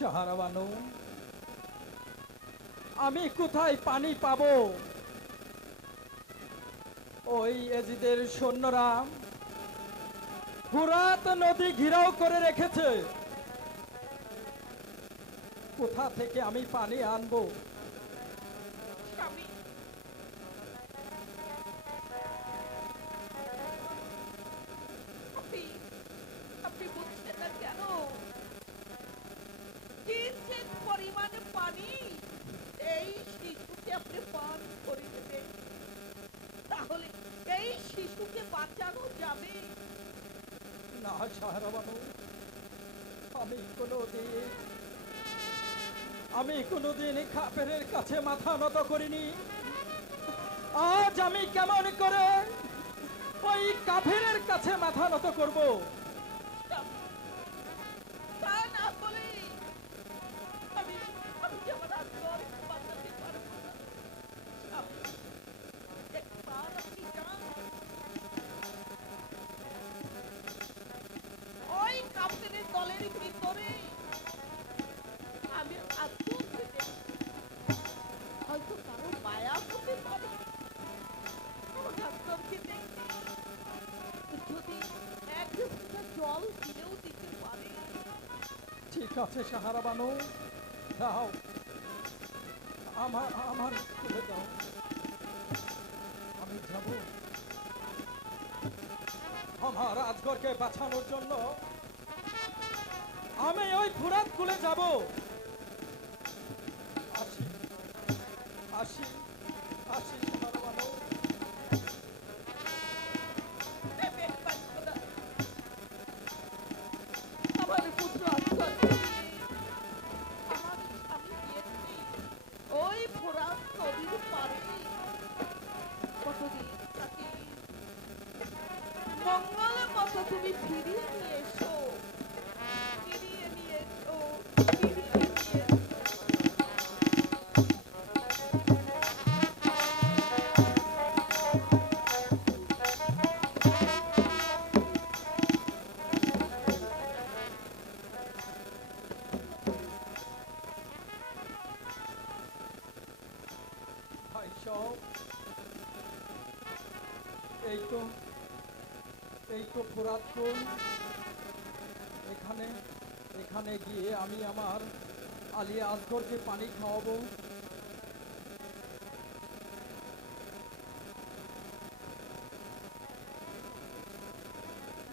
সাহারা বানু, আমি কোথায় পানি পাবো? ওই এজিদের সৈন্যরা ফুরাত নদী ঘিরাও করে রেখেছে। কোথা থেকে আমি পানি আনবো? স্বামী, আপনি আপনি বুঝছেন না কেন? কিঞ্চিত পরিমাণে পানি এই শিশুকে আপনি পান করে দেবেন, তাহলে এই শিশুকে বাঁচানো যাবে। না সাহারা বানু, আমি কোনোদিন কাফেরের কাছে মাথা নত করিনি। আজ আমি কেমন করে ওই কাফেরের কাছে মাথা নত করব? তা না বলে আমি আমি যে আমার আত্মার বাঁচাতে পারবো না। স্বামী, একবার আপনি যান, ওই কাফেরের দলের ভিতরে আমি আত্মহত্যা দেব। হয়তো কারো মায়া হতে পারে আমার আত্মাকে দেখতে, যদি এক ফোঁটা জল দিলেও দিতে পারে। ঠিক আছে সাহারা বানু, দাও, আমার আমার খুলে দাও, আমি যাব। আমার রাজগড়কে বাঁচানোর জন্য আমি ওই ফুরাত কুলে যাব। আসি আসি আসি সাহারা বানু। আমার পুত্র আত্মাকে আমার স্বামী গিয়েছে ওই ফোরাত নদীর পারে। কতদিন তাকে মঙ্গলের মতো তুমি ফিরিয়ে নিয়ে এসো, ফিরিয়ে নিয়ে এসো, ফিরিয়ে নিয়ে এসো। ভাই সব, এই তো এই তো ফুরাত কুল। এখানে এখানে গিয়ে আমি আমার আলিয়া আসগরকে পানি খাওয়াবো।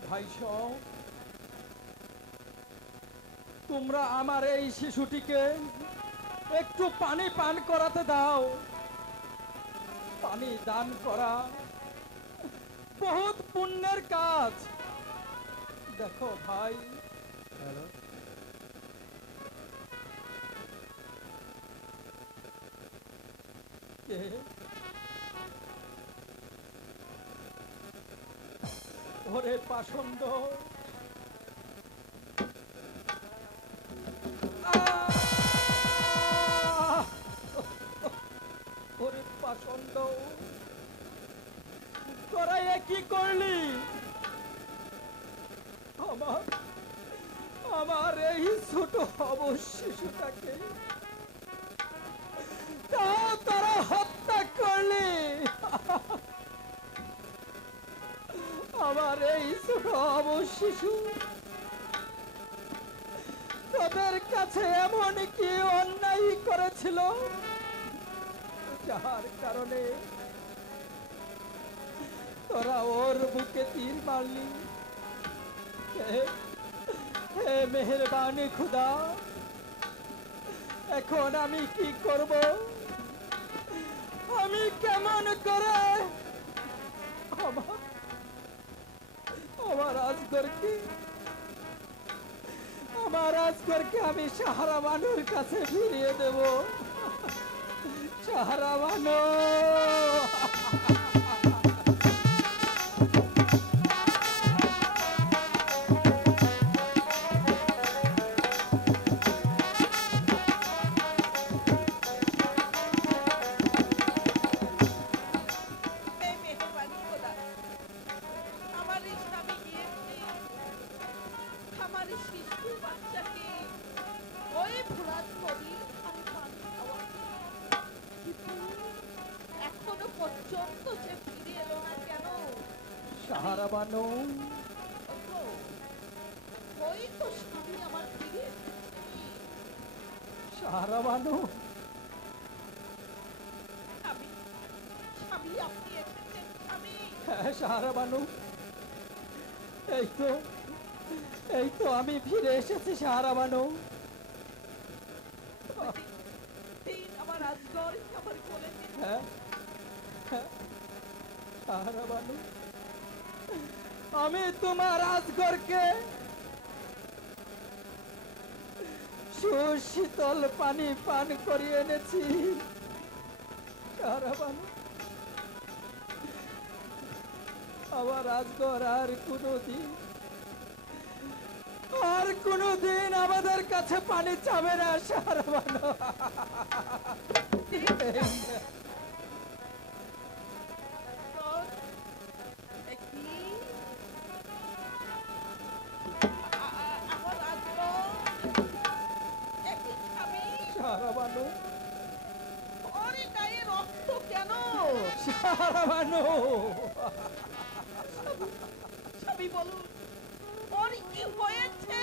ভাই সব, তোমরা আমার এই শিশুটিকে একটু পানি পান করাতে দাও। পানি দান করা বহুত পুণ্যের কাজ। দেখো ভাই, কে? ওরে পাষণ্ড, আহ! ওরে পাষণ্ড, তোরা এ কি করলি? আমার আমার এই ছোট অবশ শিশুটাকে তাও তারা হত্যা করলি। আমার এই ছোট অবশ শিশু তোদের কাছে এমন কি অন্যায় করেছিল যার কারণে তোরা ওর বুকে তীর মারলি? হে মেহেরবানি খুদা, এখন আমি কি করব? আমি কেমন করে আমার আমার আজগরকে আমি সাহারা বানুর কাছে ফিরিয়ে দেব? সাহারা বানু, এই মেহেরবানি খোদা, আমার স্বামী গিয়েছে আমার শিশু বাচ্চাকে ওই ফোরাত নদী আমি পানি খাওয়া, কিন্তু এখনো পর্যন্ত সে ফিরে এলো না কেন? সাহারা বানু, ওগো, ওই তো স্বামী আমার ফিরে এসেছে। সাহারা বানু, স্বামী, স্বামী আপনি এসেছেন স্বামী। হ্যাঁ সাহারা বানু, এই তো আমি ফিরে এসেছি সাহারা বানু। দিন আমার আজগর আমার কোলে নিয়ে হ্যাঁ হ্যাঁ, সাহারা বানু, আমি তোমার আজগরকে সুশীতল পানি পান করিয়ে এনেছি সাহারা বানু। আমার আজগর আর কোনোদিন আমাদের কাছে পানি চাবে না সাহারা বানু। কি আমার আজগর একই স্বামী, সাহারা বানু, ওর গায়ে রক্ত কেন? সাহারা বানু, স্বামী বলুন, ওর কি হয়েছে?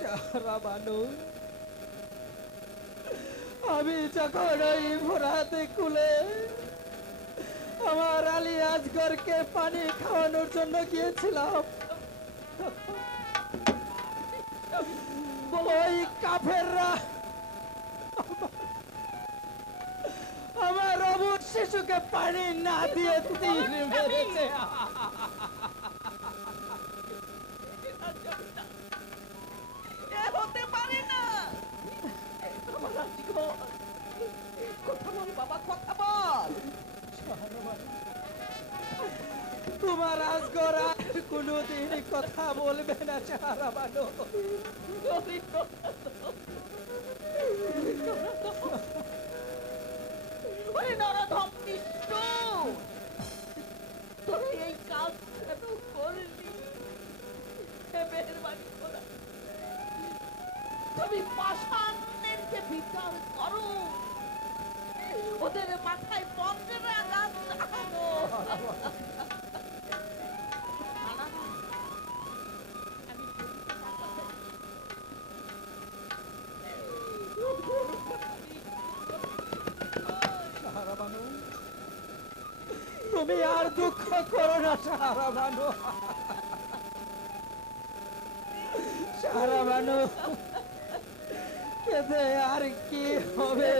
সাহারা বানু, আমি যখন ওই ফোরাতে কুলে আমার আলী আজগরকে পানি খাওয়ানোর জন্য গিয়েছিলাম, ওই কাফেররা আমার অবুধ শিশুকে পানি না দিয়ে তীর মেরেছে। এ হতে পারে না। আমার আজগর, কথা বল বাবা, কথা বল। তোমার আজগর আর কোনোদিন কথা বলবে না সাহারা বানু। ওরে নরধম নিষ্ঠুর, তোরা এই কাজ কেন করলি? হে মেহেরবানি খোদা, তুমি পাষাণদেরকে বিচার করো, ওদের মাথায় বজ্রের আঘাত হানো। আমি বলতে সাহারা বানু, তুমি আর দুঃখ করো না সাহারা বানু। সাহারা বানু, কেঁদে আর কি হবে?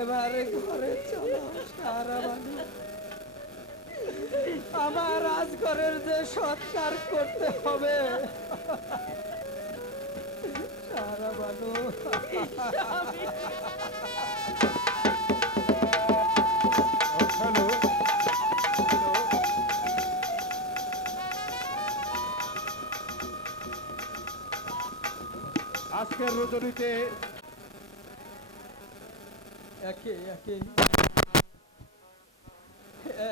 এবারে ঘরে চলো সাহারা বানু। আমার রাজঘরের যে সৎকার করতে হবে সাহারা বানু। হ্যালো, আজকের রজনীতে একে একে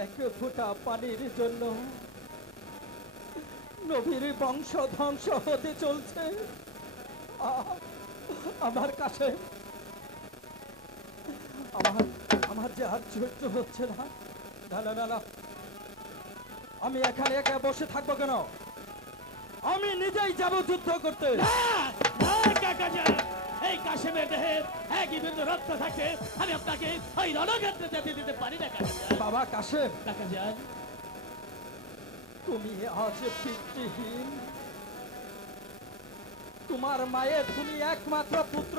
এক ফোঁটা পানির জন্য নবীর বংশ ধ্বংস হতে চলছে। আমার কাছে আমার আমার যে আর সহ্য হচ্ছে না। না না না না, আমি এখানে একা বসে থাকবো কেন? আমি নিজেই যাব যুদ্ধ করতে। এই কাশেমের দেহে একই বিন্দু রক্ত থাকে, আমি আপনাকে ওই রণক্ষেত্রে যেতে দিতে পারি না। বাবা কাশেম, কাকা যান, তুমি আজ পিতৃহীন। তোমার মায়ের তুমি একমাত্র পুত্র।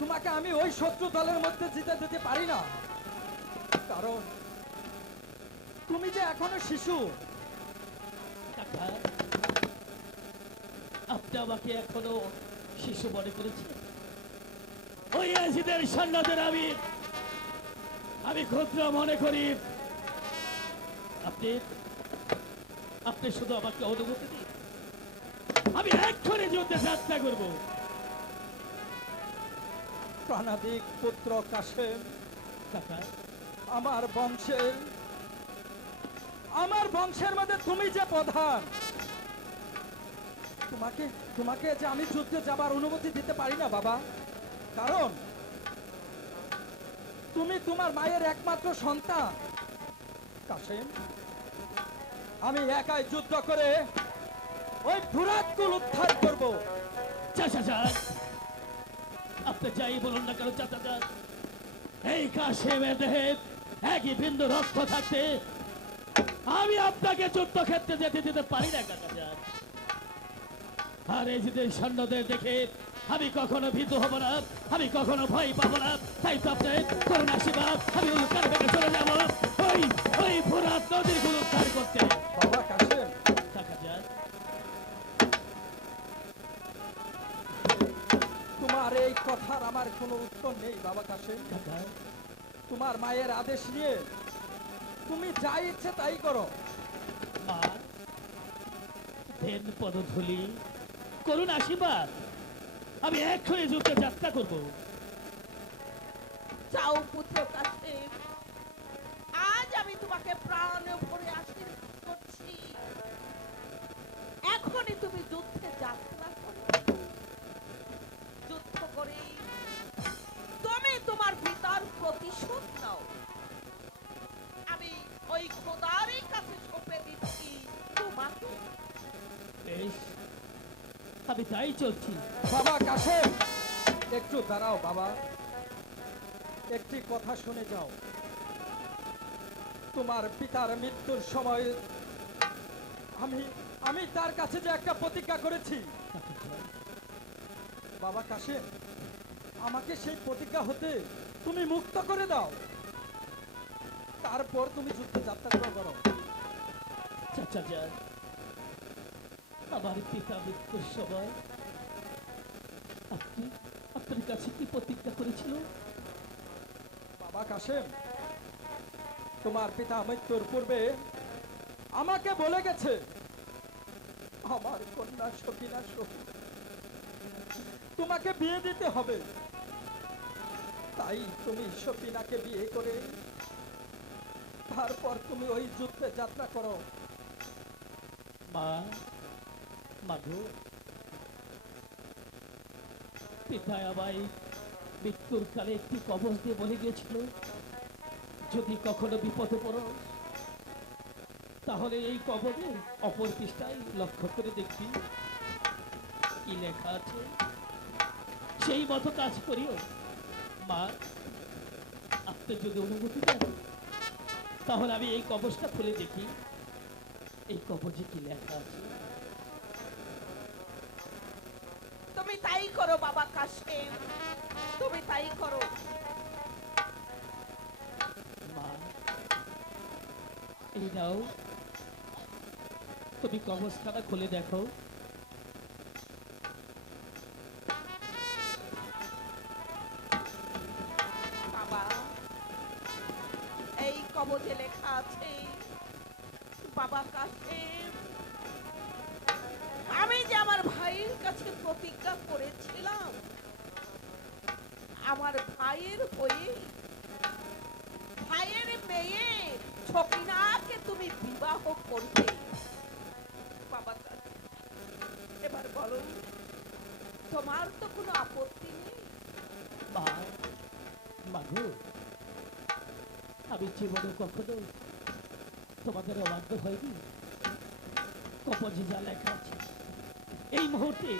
তোমাকে আমি ওই শত্রু দলের মধ্যে জিতে দিতে পারি না, কারণ তুমি যে এখনো শিশু। কাকা, আপনি আমাকে এখনো শিশু মনে করেছেন? ওই আজিদের সৈন্যদের আমি ক্ষুদ্র মনে করি। আপনি শুধু আমাকে অনুমতি দিন, আমি এক্ষুনি যুদ্ধে যাত্রা করবো। প্রাণাদিক পুত্র কাশেম, কাকা, আমার বংশের আমার বংশের মধ্যে তুমি যে প্রধান, তোমাকে তোমাকে যে আমি যুদ্ধে যাবার অনুমতি দিতে পারি না বাবা, কারণ তুমি তোমার মায়ের একমাত্র সন্তান। কাসেম, আমি একাই যুদ্ধ করে ওই ফুরাতকুল উদ্ধার করব। চাচা, আপনি যাই বলুন না কেন চাচা, এই কাশেমের দেহে একই বিন্দু রক্ত থাকতে আমি আপনাকে যুদ্ধক্ষেত্রে যেতে দিতে পারি না কাকা। আর এই যে সৈন্যদের দেখে আমি কখনো ভীত হব না, আমি কখনো ভয় পাবো না। তাই তো আপনি করুন আশীর্বাদ, আমি উল্কার বেগে চলে যাবো ওই ওই ফুরাত নদীর গুলো উদ্ধার করতে। বাবা কাসেম, কাকা যান, তোমার এই কথার আমার কোনো উত্তর নেই বাবা কাসেম। কাকা তোমার মায়ের আদেশ নিয়ে তুমি যা ইচ্ছে তাই করো। মা দেন পদধূলি, করুন আশীর্বাদ, আমি এক্ষুনি যুদ্ধে যাত্রা করব। যাও পুত্র কাসেম, আজ আমি তোমাকে প্রাণ ভরে আশীর্বাদ করছি। এখনই তুমি যুদ্ধে যাত্রা করো। যুদ্ধ করে তুমি তোমার পিতার প্রতিশোধ নাও। আমি ওই খোদারই কাছে সঁপে দিচ্ছি তোমাকে। বেশ, আমি তাই চলছি। বাবা কাসেম, একটু দাঁড়াও বাবা, একটি কথা শুনে যাও। তোমার পিতার মৃত্যুর সময় আমি আমি তার কাছে যে একটা প্রতিজ্ঞা করেছি বাবা কাসেম, আমাকে সেই প্রতিজ্ঞা হতে তুমি মুক্ত করে দাও, তারপর তুমি যুদ্ধে যাত্রা করো। চাচা যান, আমার পিতা মৃত্যুর সময় আপনি আপনার কাছে কি প্রতিজ্ঞা করেছিল? বাবা কাসেম, তোমার পিতা মৃত্যুর পূর্বে আমাকে বলে গেছে আমার কন্যা সখিনা সখী তোমাকে বিয়ে দিতে হবে। তাই তুমি সখিনাকে বিয়ে করে তারপর তুমি ওই যুদ্ধে যাত্রা করো। মা, মাগো, পিতা আমায় মৃত্যুর কালে একটি কবচ দিয়ে বলে গিয়েছিল, যদি কখনো বিপদে পড়ো তাহলে এই কবরে অপর পৃষ্ঠায় লক্ষ্য করে দেখবি কি লেখা আছে, সেই মতো কাজ করিও। মা, আপনি যদি অনুমতি দেন তাহলে আমি এই কবচটা খুলে দেখি এই কবচে কি লেখা আছে। তুমি তাই করো বাবা কাসেম, তুমি তাই করো। মা, এই নাও, তুমি কবচখানা খুলে দেখো। বাবা, এই কবজে লেখা আছে, বাবা কাসেম, আমি যে আমার ভাইয়ের কাছে প্রতিজ্ঞা করেছিলাম, আমার ভাইয়ের হয়ে ভাইয়ের মেয়ে ছকিনাকে তুমি বিবাহ করবে। বাবা কাসেম, এবার বলো, তোমার তো কোনো আপত্তি নেই? মা, মাগো, আমি জীবনে কখনো তোমাদের অবাধ্য হয়নি। কবচে যা লেখা আছে এই মুহূর্তে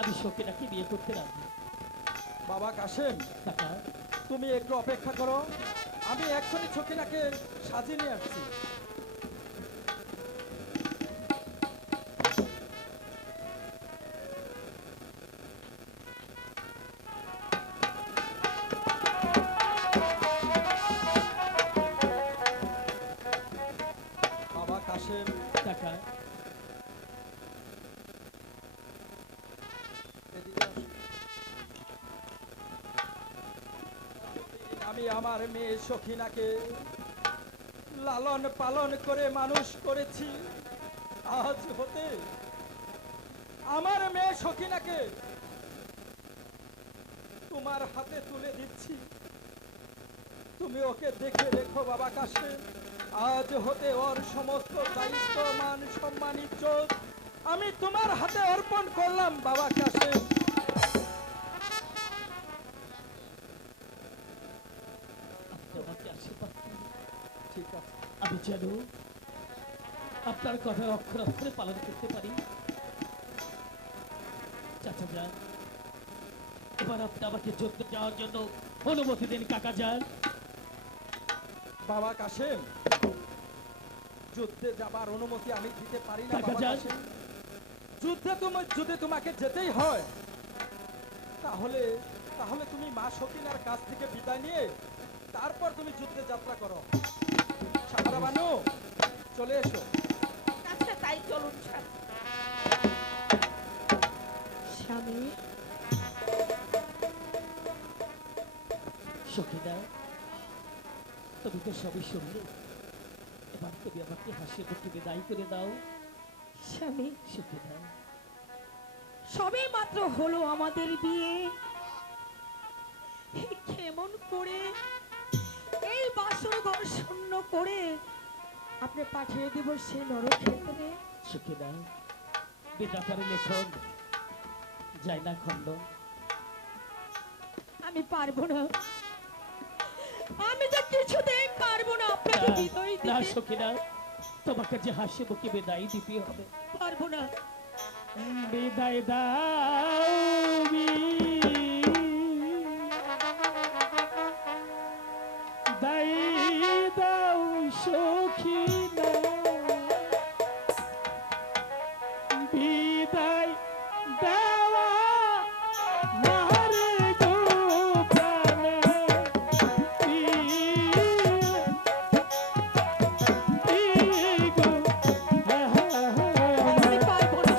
আমি সকিনাকে বিয়ে করতে রাজি। বাবা কাসেম, কাকা, তুমি একটু অপেক্ষা করো, আমি এক্ষুনি ছকিনাকে সাজিয়ে নিয়ে আসছি। বাবা কাসেম, কাকা, এদিকে আসো। আমি আমার মেয়ে সখিনাকে লালন পালন করে মানুষ করেছি, আজ হতে আমার মেয়ে সখিনাকে তোমার হাতে তুলে দিচ্ছি। তুমি ওকে দেখে রেখো বাবা কাসেম। আজ হতে ওর সমস্ত দায়িত্ব মান সম্মান ইজ্জত আমি তোমার হাতে অর্পণ করলাম বাবা কাসেম। আপনি আমাকে আশীর্বাদ করুন। ঠিক আছে, আমি যেন আপনার কথার অক্ষর অক্ষরে পালন করতে পারি। চাচা যান, এবার আপনি আমাকে যুদ্ধে যাওয়ার জন্য অনুমতি দিন কাকা যান। বাবা কাসেম, যুদ্ধে যাবার অনুমতি আমি দিতে পারি না কাকা বাবা যান। কাসেম। যুদ্ধে যদি তোমাকে যেতেই হয় তাহলে তাহলে তুমি মা সকিনার কাছ থেকে বিদায় নিয়ে তারপর তুমি যুদ্ধে যাত্রা করো। সাহারা বানু, চলে এসো। আচ্ছা তাই চলুন স্বামী। স্বামী, সখিনা, তুমি তো সবই শুনলে, এবার তুমি আমাকে হাসি মুখে বিদায় করে দাও। স্বামী, সখিনা, সবে মাত্র হলো আমাদের বিয়ে, কেমন করে এই বাসর ঘর শূন্য করে আপনি পাঠিয়ে দিব সেই নরক্ষেত্রে? সখিনা, বিধাতার লেখন যায় না খণ্ড। আমি পারবো না, আমি তো কিছুতেই পারবো না আপনাকে না, বিদায় না দিতে। সখিনা, তোমাকে যে হাসি মুখে বিদায় দিতে হবে। পারবো না। বিদায় দাও বিদায় দাও সখিনা, বিদায় দেওয়া মারে গো প্রাণে, গো আমি পারবো না।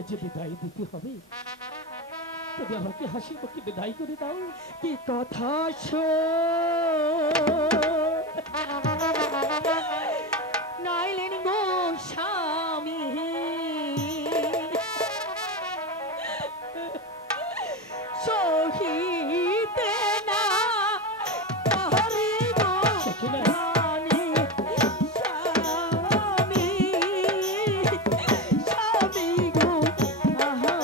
আমাকে যে বিদায় দিতে হবে, তবে আমাকে হাসি মুখে বিদায় করে দাও। কি কথা নাইলেন গো স্বামী, সহিতে না পারি গো সখিনা, রানী, স্বামী, স্বামী গো আহা।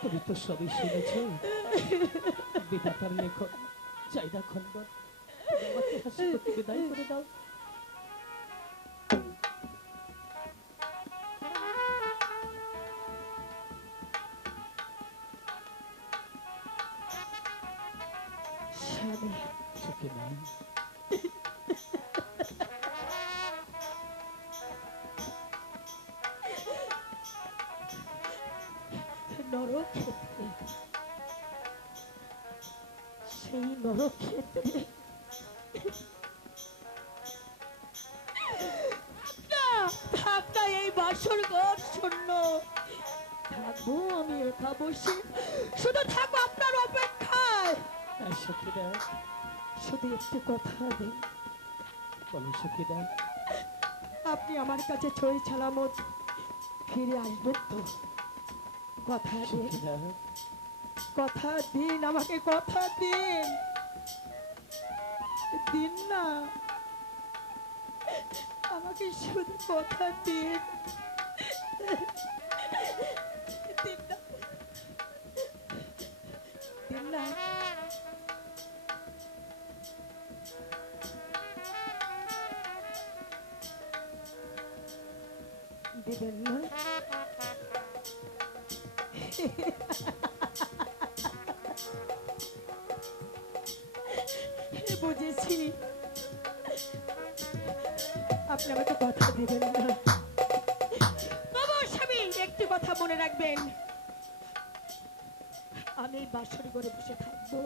তুমি তো সবই শুনেছ। বিধাতার লেখন চাইদা খন্দন, আমাকে হাসি মুখে বিদায় করে দাও। সুখে নাই নরক্ষেত্রে, সেই নরক্ষেত্রে থাক না এই বাসর ঘর শূন্য, থাকবো আমি একা বসে, শুধু থাকবো আপনার অপেক্ষায়। সখীরা, শুধু একটু কথা দিন, বলো সখীরা, আপনি আমার কাছে ছই সালামত ফিরে আসবেন তো? কথা দিন, সখীরা, কথা দিন, আমাকে কথা দিন, দিন না, আমাকে শুধু কথা দিন, দিন না, দিন না। দিবেন না? বুঝেছি আপনি আমাকে কথা দিবেন না। বাবা স্বামী একটি কথা মনে রাখবেন, আমি এই বাসর ঘরে বসে থাকবো,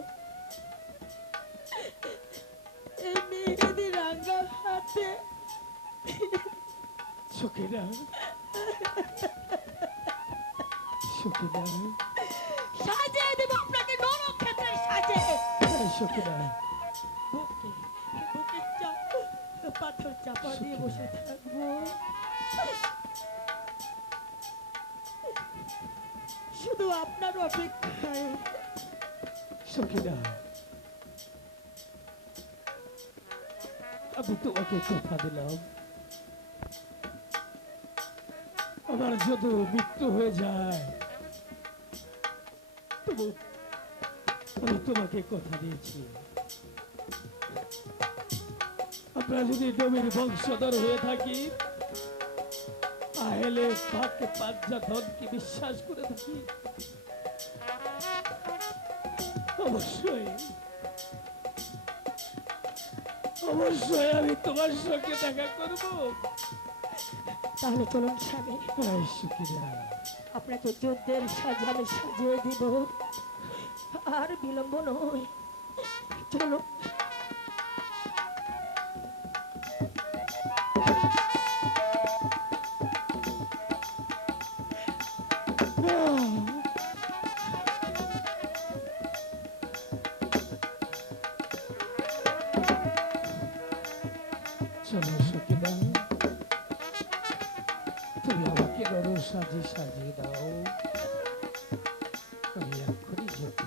এই মেহেদি রাঙ্গা হাতে সখীরা, সখীরা, সাজিয়ে দেব আপনাকে নরক্ষেত্রের সাজে। সখীরা, বুকে বুকে পাথর চাপা দিয়ে বসে থাকবো, শুধু আপনার অপেক্ষায়। সখীরা, আমি তোমাকে কথা দিলাম, আমার যদি মৃত্যু হয়ে যায় তবু আমি তোমাকে কথা দিয়েছি, আমরা যদি নবীর বংশধর হয়ে থাকি, আহলে পাকে পাঁচজাতনকে বিশ্বাস করে থাকি, অবশ্যই অবশ্যই আমি তোমার সঙ্গে দেখা করব। তাহলে চলুন স্বামী, সুখীরা, আপনাকে যুদ্ধের সাজ আমি সাজিয়ে দিব, আর বিলম্ব নয়, চলো। চলো সখীরা, তুমি আমাকে সাজিয়ে দাও, আমি এখনই যেতে